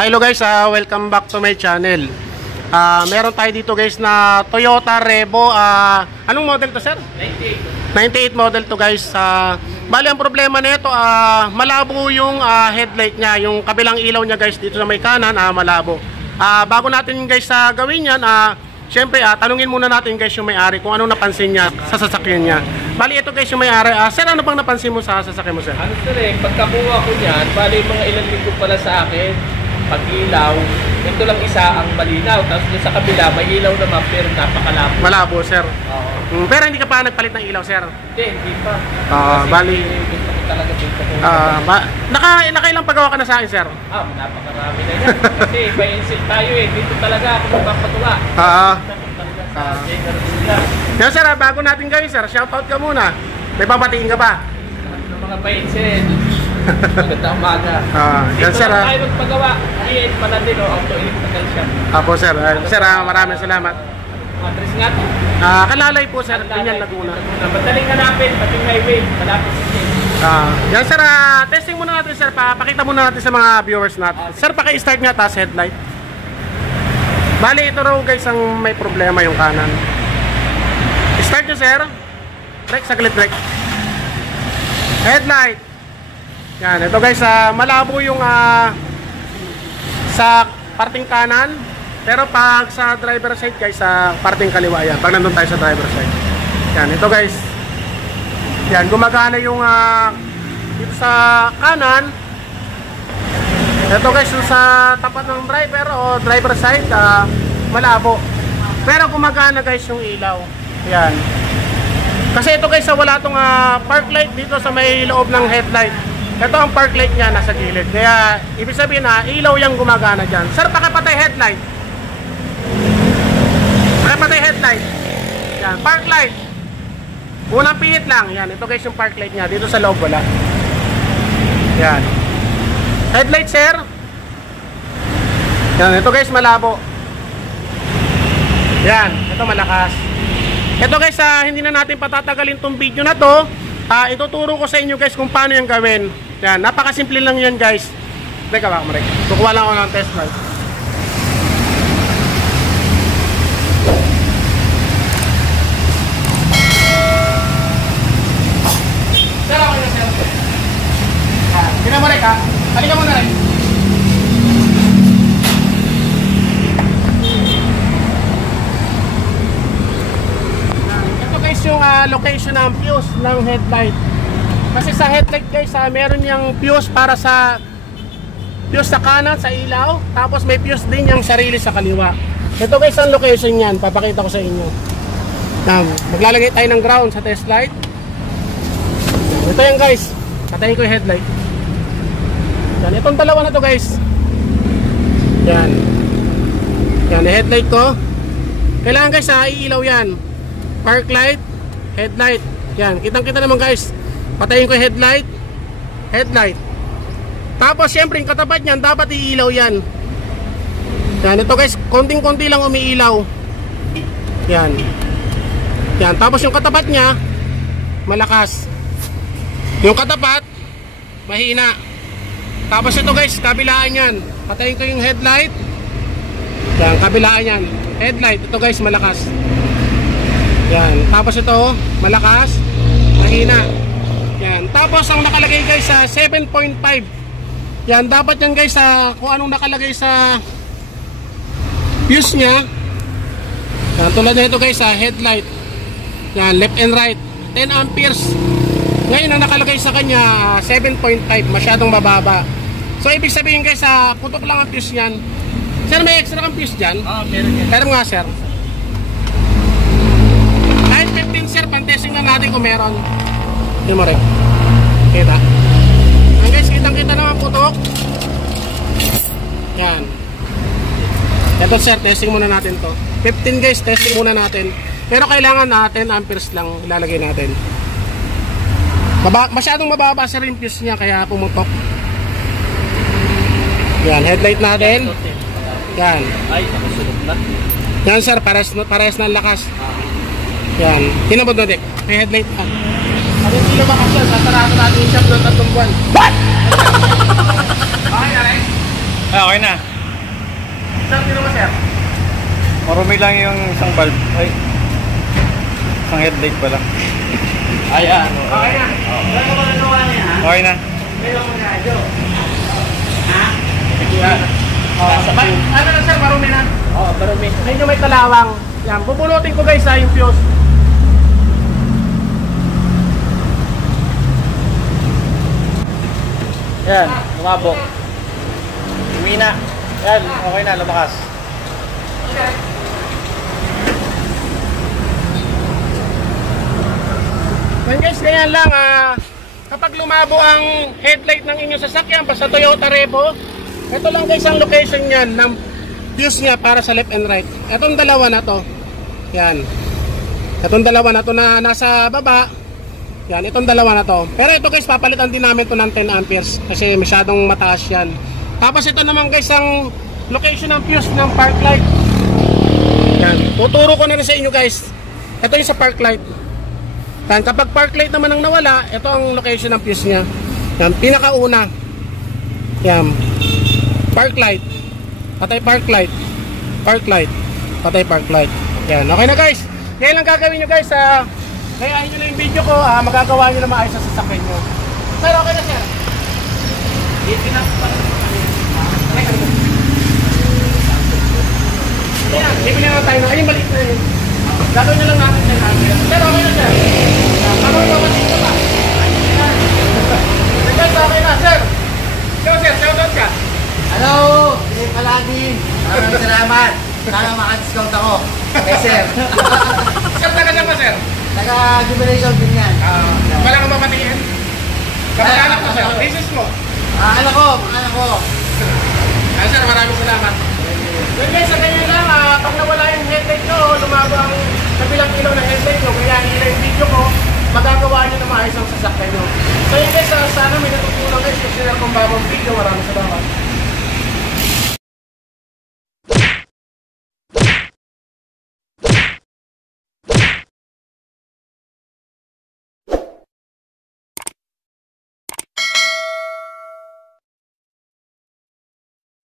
Hello guys, welcome back to my channel. Meron tayo dito guys na Toyota Revo. Anong model to, sir? 98 model to guys. Bali ang problema nito, malabo yung headlight niya, yung kabilang ilaw niya guys dito sa may kanan, malabo. Bago natin guys gawin yan, syempre tanungin muna natin guys yung may-ari kung anong napansin niya sa sasakyan niya. Bali ito guys yung may-ari. Sir, ano bang napansin mo sa sasakyan mo, sir? Ano sir pagkabuha ko niyan, bali mga ilang linggo pala sa akin, pag-ilaw, ito lang isa ang malinaw. Tapos doon sa kabila, may ilaw naman pero napakalabo. Malabo, sir. Oo. Pero hindi ka pa nagpalit ng ilaw, sir? Hindi pa. Bali gusto ko talaga dito ko. Nakailang paggawa ka na sa akin, sir? Napakarami na yan. Kasi pa-insist tayo dito talaga ako magpapatuwa. Yan sir, bago natin gawin sir, shoutout ka muna. May papatiin ka pa? Ng mga pa-insist. Magandang umaga. Yan sir. Dito tayo magpagawa. Create pala din auto electrical shop. Apo sir. Sir, maraming salamat. Address nga to. Kalalay po sir, Piñan, Laguna. Madaling hanapin, pating highway. Malapit sa yan sir, testing muna natin sir. Pakita muna natin sa mga viewers natin. Sir, paki-start nga taas headlight. Bali, ito raw guys ang may problema yung kanan. Start nyo sir. Brake, saglit brake. Headlight. Yan, ito guys, malabo yung sa parting kanan. Pero pag sa driver side guys, sa parting kaliwa yan. Pag nandun tayo sa driver side. Yan, ito guys. Yan, gumagana yung dito sa kanan. Ito guys, yung sa tapat ng driver o driver side, malabo. Pero gumagana guys yung ilaw. Yan. Kasi ito guys, wala tong park light dito sa may loob ng headlight. Ito ang park light niya nasa gilid. Kaya ibig sabihin ilaw yung gumagana dyan. Sir, pakipatay headlight. Pakipatay headlight. Yan, park light. Unang pihit lang. Yan, ito guys yung park light niya. Dito sa loob wala. Yan. Headlight sir. Yan, ito guys malabo. Yan, ito malakas. Ito guys, hindi na natin patatagalin tong video na to. Ituturo ko sa inyo guys kung paano yung gawin. Yan, napakasimple lang yan guys. Teka ba, Marek? Kukuha lang ako ng test drive. Sir, ako na sir. Hindi na Marek halika mo na rin. Ito guys yung location ng fuse ng headlight. Kasi sa headlight guys, meron yung fuse para sa fuse sa kanan, sa ilaw. Tapos may fuse din yung sarili sa kaliwa. Ito guys ang location yan, papakita ko sa inyo. Maglalagay tayo ng ground sa test light. Ito yan guys, patayin ko yung headlight. Yan, itong dalawa na to guys. Yan. Yan, yung headlight ko. Kailangan guys iilaw yan. Park light, headlight. Yan, kitang kita naman guys. Patayin ko yung headlight. Headlight. Tapos syempre yung katapat nyan, dapat iilaw yan. Yan, ito guys, konting-konti lang umiilaw. Yan. Yan, tapos yung katapat nya malakas. Yung katapat mahina. Tapos ito guys, kabilaan yan. Patayin ko yung headlight. Yan, kabilaan yan. Headlight, ito guys, malakas. Yan, tapos ito, malakas, mahina. Yan, tapos ang nakalagay guys sa 7.5. Yan, dapat yan guys kung anong nakalagay sa fuse nya. Yan, tulad na ito guys headlight. Yan, left and right, 10 amperes. Ngayon ang nakalagay sa kanya 7.5, masyadong mababa. So ibig sabihin guys, putok lang ang fuse yan. Sir, may extra kang fuse dyan? meron yan. Pero nga sir, kahit 15 sir, pantesting na natin kung meron. Yun mo rin. Kita. Ang guys, kitang-kita naman putok. Yan. Ito sir, testing muna natin to. 15 guys, testing muna natin. Pero kailangan 10 amperes lang ilalagay natin. Masyadong mababa sir yung fuse niya, kaya pumutok. Yan, headlight natin. Yan. Ay, nakasulog na. Yan sir, pares na lakas. Yan, tinabod na dek. May headlight pa. Ano yung kilo makas yan? Satarado natin yung shop ng 3 buwan. What? Okay na rin? Okay na. Marumi lang yung isang bulb. Ay. Isang headlight pala. Ayan. Okay na. Wala ka ba nagawa niya, ha? Okay na. Ngayon mo na, Jo. Ha? Yan. Ano na sir, marumi na. Oo, marumi. Medyo may kalawang. Yan, bubunutin ko guys yung fuse. Yan, lumabok. Umina. Yan, okay na, lumakas. Yan guys, ganyan lang. Kapag lumabo ang headlight ng inyong sasakyan, basta Toyota Revo, ito lang guys ang location niyan ng fuse niya para sa left and right. Itong dalawa na to. Yan. Itong dalawa na to na nasa baba. Yan, itong dalawa na to. Pero ito guys, papalitan din namin to ng 10 amperes kasi masyadong mataas yan. Tapos ito naman guys ang location ng fuse ng park light. Yan. Tuturo ko na rin sa inyo guys. Ito yung sa park light. Yan, kapag park light naman ang nawala, ito ang location ng fuse niya. Yan, pinakauna. Yan. Park light. Patay park light. Park light. Patay park light. Yan, okay na guys. Ngayon lang gagawin nyo guys. Kayahin nyo na yung video ko. Magagawa nyo na maayos sa sasakyan nyo. Sir, okay na sir. Ayan, bibili na tayo na. Ayun, balik na yun. Gagawin na lang natin sa natin. Sir, okay na sir. Ano ba dito ba? Ayan. Guys, okay na sir. Ikaw sir, shoutout ka. Hello! Philip Palagi. Maraming salamat. Sana maka-discount ako. Kay sir. Sir, taga saan ba sir? Taga-jubilation din yan. Wala kang mapatingin? Kapag-anak mo sir, business mo. Anak ko. Sir, maraming salamat. Well guys, sa ganyan lang, pag nawala yung headlight nyo, lumabo ang kabilang ilaw ng headlight nyo, kaya nila yung video ko, magagawa nyo na maayos ang sasakyan nyo. So yun guys, sana may natutunan guys, kung sila kung bagong video, maraming salamat.